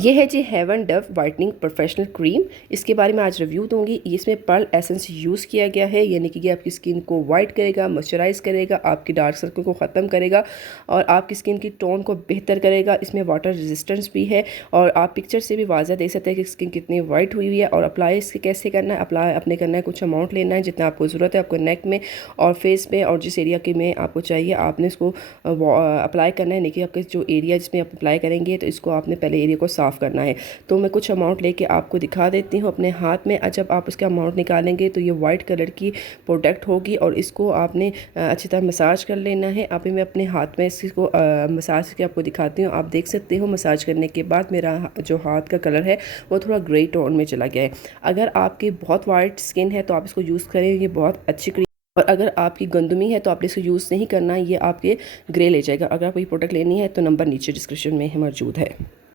ये है जी heaven Dove whitening professional cream. इसके बारे में आज रिव्यू दूंगी। इसमें पर्ल एसेंस यूज़ किया गया है, यानी कि ये आपकी स्किन को वाइट करेगा, मॉइस्चराइज करेगा, आपकी डार्क सर्कल को ख़त्म करेगा और आपकी स्किन की टोन को बेहतर करेगा। इसमें वाटर रेजिस्टेंस भी है और आप पिक्चर से भी वाज़ा देख सकते हैं कि स्किन कितनी वाइट हुई हुई है। और अप्लाई इसके कैसे करना है, अप्लाई अपने करना है, कुछ अमाउंट लेना है जितना आपको ज़रूरत है, आपको नेक में और फेस पे और जिस एरिया के में आपको चाहिए आपने इसको अप्लाई करना है। देखिए आपके जो एरिया जिसमें आप अप्लाई करेंगे तो इसको आपने पहले एरिया को साफ़ करना है। तो मैं कुछ अमाउंट लेके आपको दिखा देती हूँ अपने हाथ में। जब आप उसका अमाउंट निकालेंगे तो ये वाइट कलर की प्रोडक्ट होगी और इसको आपने अच्छी तरह मसाज कर लेना है। अभी मैं अपने हाथ में इसको मसाज करके आपको दिखाती हूँ। आप देख सकते हो मसाज करने के बाद मेरा जो हाथ का कलर है वो थोड़ा ग्रे टोन में चला गया है। अगर आपकी बहुत वाइट स्किन है तो आप इसको यूज़ करें, ये बहुत अच्छी क्रीम। और अगर आपकी गंदमी है तो आपने इसको यूज़ नहीं करना, ये आपके ग्रे ले जाएगा। अगर आपको ये प्रोडक्ट लेनी है तो नंबर नीचे डिस्क्रिप्शन में मौजूद है।